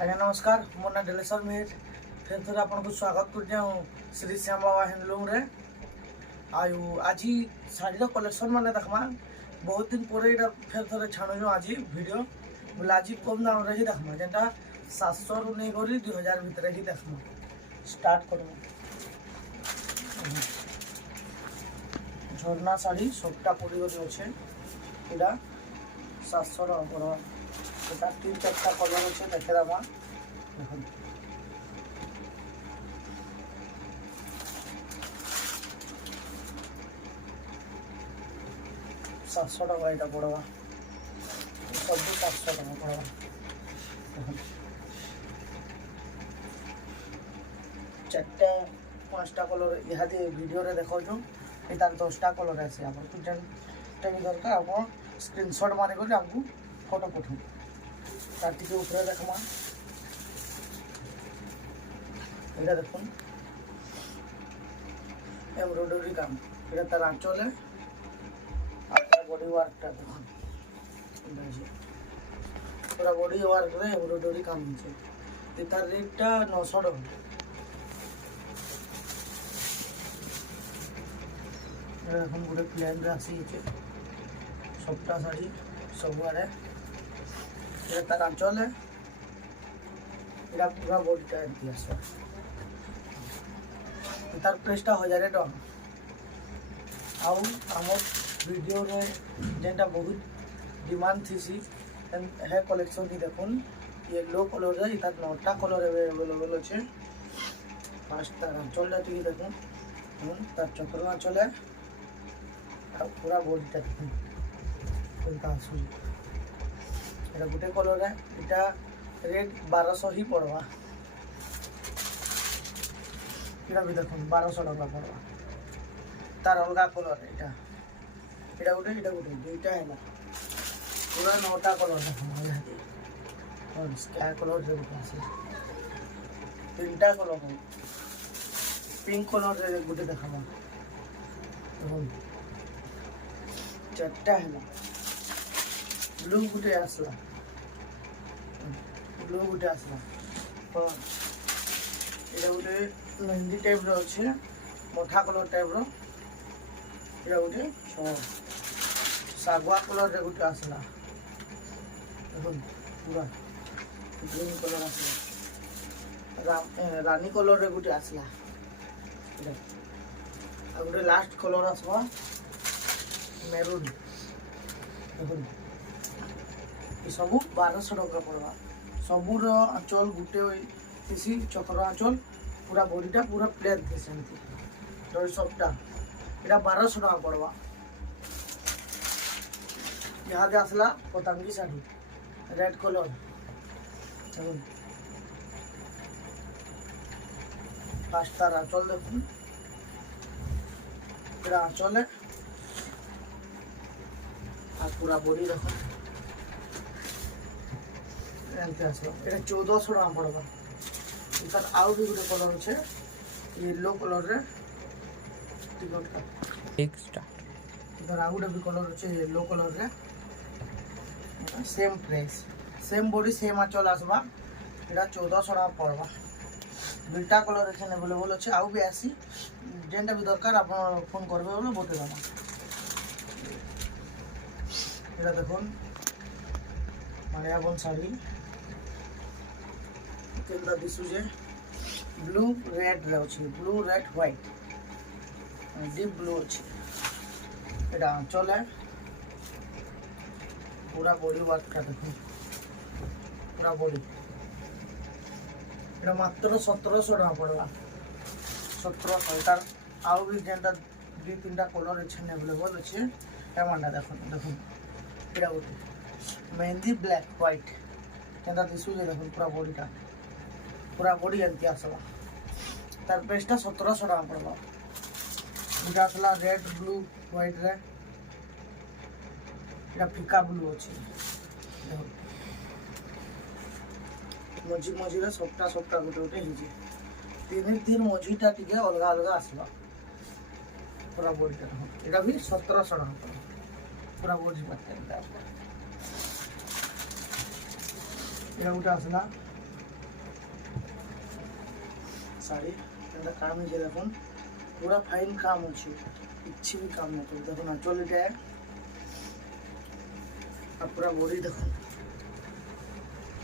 आज्ञा नमस्कार मो ना दिलेश्वर मिहिर फिर थे आपको स्वागत कर श्री श्याम बाबा हैंडलूम रे आयु आज शाढ़ी कलेक्शन मैंने देखमा बहुत दिन पर फिर थे छाणु आज वीडियो बोले आज कम दाम रे ही देखमा जेटा 700 रु नहीं करी 2000 भितर ही देखमा स्टार्ट कर झरना शाढ़ी सबटा पड़ी अच्छे यहाँ 700 टका पड़ा এটা 3-4টা কলর আছে দেখে দেবা দেখুন 700 টাকা এটা পড়বা সব 700 টাকা পড়বা দেখুন 4টা 5টা কলর ইহাতে ভিডিওরে দেখাউছু এটার 10টা কলর আছে আপন তো যেটা দরকার আপন স্ক্রিনশট মারি করে আপকু ফটো পঠাও তার থেকে উপরে দেখমা এটা দেখুন এমব্রয়ডারি কাম এটা তার আঁচলে আর বডি ওয়ার্কটা দেখুন পুরা বডি ওয়ার্ক রে এমব্রয়ডারি কাম আছে এটার রেটটা 900 টাকা এখন গোটে প্লেন রে আসিছে সবটা শাড়ি ସବୁଆଡ଼େ এটা তার আঁচলে এটা পুরা বডিটা এমতি আসবে তার প্রাইসটা 1000 টাকা আউ আমার ভিডিওরে যেটা বহুত ডিমান্ড থিসি হে কলেকশন নি দেখুন येलो कलर রে এটা 9টা কলর अवेलेबल আছে ফার্স্টটা আঁচলটা টিকে দেখুন তার চক্র আঁচলে আর পুরা বডিটা দেখুন কোনটা আসুন এটা গোটে কলর এটা রেট 1200 ही पड़वा এটা भी দেখুন 1200 টাকা পড়বা তার अलगा कलर এটা গোটে দুইটা হেলা পুরা 9টা কলর দেখুন और स्काई कलर যেটা আছে তিনটা কলর পিঙ্ক কলর গোটে দেখাবা দেখুন চারটা হেলা ब्लू गुटे आसला এটা গোটে মেহেন্দি টাইপ র আছে মোটা কলর টাইপ র এটা গোটে সাগুয়া কলর রে গোটে আসলা দেখুন পুরা গ্রিন কলর আসলা রানী কলর রে গোটে আসলা এটা আর গোটে লাস্ট কলর আসবা মেরুন দেখুন सब 1200 टका पड़वा सबूर आंचल गुटे थी चक्र आंचल पूरा बॉडीटा पूरा प्लेन थी सेमती सबटा यहाँ 1200 टका पड़वा यहाँ आसला पतंगी शाढ़ी रेड कलर फास्ट तार आंचल देखुन आंचल और पूरा बॉडी देखो এটা 1400 টাকা পড়বা এটার আউ भी गोटे कलर আছে येलो कलर रे টিকটটা एक स्टार्ट এটার আউ भी कलर আছে येलो कलर रे same price same body same आंचल आसबा এটা 1400 টাকা পড়বা দুইটা कलर এখানে अवेलेबल আছে আউ भी আসি যেটা भी দরকার আপন ফোন করবে বলে বটে দাও এটা দেখুন মায়াবন শাড়ি केंद्र दिशुजे ब्लू रेड रे अछि blue red white deep blue अछि एटा चले पूरा बॉडी वर्क का देखो पूरा बॉडी एटा मात्र 1700 टका पड़वा 1700 एटार आउ भी जेंटा 2-3टा कलर एछन अवेलेबल अछि एमांडा देखो एटा होते मेहंदी ब्लैक व्हाइट केंद्र दिशुजे देखो पूरा बॉडी एमती आसला तार प्राइसटा 1700 टका पड़वा এটা আসला रेड ब्लू व्हाइट रे এটা ফিকা ব্লু আছে মজি রে সবটা গোটে হিজি তিন মজিটা টিকে अलगा আসলা पूरा बॉडीटा এটা भी 1700 टका पूरा बॉडी पार्ट এটা গোটে আসলা শাড়ি এটা কাম হয়েছে দেখুন পুরা ফাইন কাম আছে কিচ্ছি भी काम नहीं कर देखो आंचल ये আর পুরা বডি দেখুন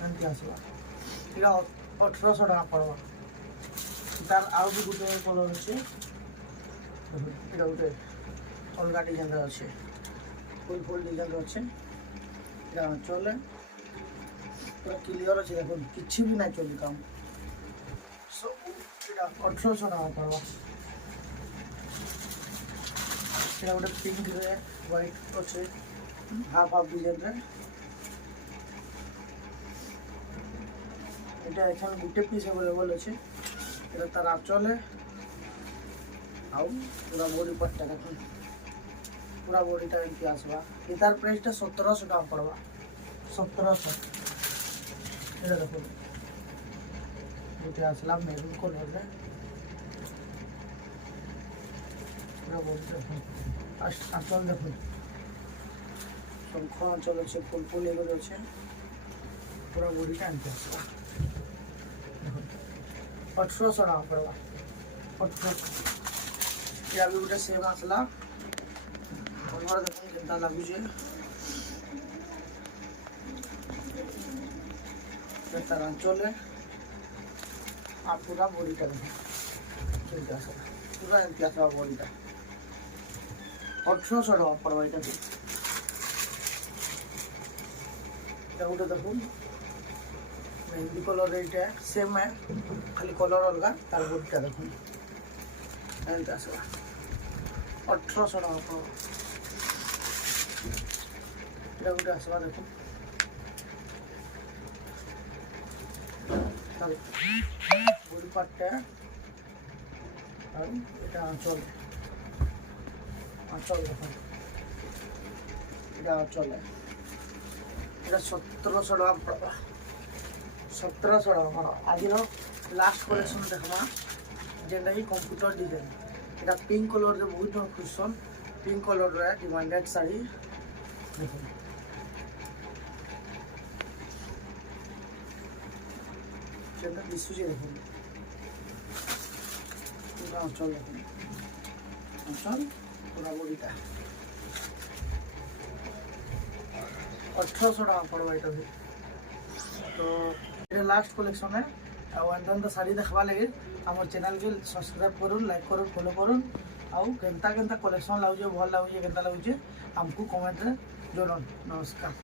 এমনি আসবা এটা 1800 টাকা পড়বা তার আরো भी গোটে কলর আছে দেখুন এটা গোটে অলগা ডিজাইন আছে ফুল ফুল ডিজাইন আছে এটা চলে পুরা ক্লিয়ার আছে দেখুন কিচ্ছি भी নাই চলি কাম সো এটা 1800 টাকা পড়বা এটা গোটে পিঙ্ক রে হোয়াইট আছে হাফ হাফ ডিজাইন রে এটা এখানে গোটে পিস अवेलेबल আছে এটা তার আঁচলে আউ পুরা বডি পাটটা দেখুন পুরা বডিটা এমতি আসবা এটার প্রাইসটা 1700 টাকা পড়বা 1700 এটা দেখুন গোটে আসলা মেরুন কলর রে পুরা বডি দেখুন আঁচল দেখুন শঙ্খ আঁচল আছে ফুল ফুল এগুলো আছে পুরা বডিটা এমতি আসবা 1800 টাকা পড়বা 1800 ये अभी गोटे सेम आसला कलर देखो केनता लगुचे तार आंचले आ पूरा बॉडीटा देखो केनता आसला पूरा एमती आसला बॉडीटा 1800 टाका पड़वा এটা गोटे देखो मेहंदी कलर ये सेम है खाली कलर अलग तार बॉडीटा देखो एमती आसला 1800 टाका पड़वा এটা গোটে আসবা দেখুন বডি পার্টটা আর এটা আঁচল আঁচল দেখুন এটা আঁচল এটা 1700 টাকা পড়বা 1700 টাকা পড়বা আজির লাস্ট কলেকশন দেখবা যেটা কি কম্পিউটার ডিজাইন এটা পিঙ্ক কলর রে বহুত খুশন পিঙ্ক কলর রে ডিমান্ডেড শাড়ি দেখুন যেটা দিশুছে দেখুন পুরা আঁচল দেখুন আঁচল পুরা বডিটা 1800 টাকা পড়বা এটা भी তো এটা লাস্ট কলেকশন है ଆଉ ଏନ୍ତା ଶାଢ଼ୀ ଦେଖବା ଲାଗି আমার চ্যানেলকে সবসক্রাইব করুন লাইক করুন ফলো করুন ଆଉ କେନ୍ତା କେନ୍ତା କଲେକ୍ସନ୍ ଲାଗୁଛେ ଭଲ ଲାଗୁଛେ କେନ୍ତା ଲାଗୁଛେ ଆମକୁ କମେଣ୍ଟରେ ଜଣାଉନ୍ ନମସ୍କାର।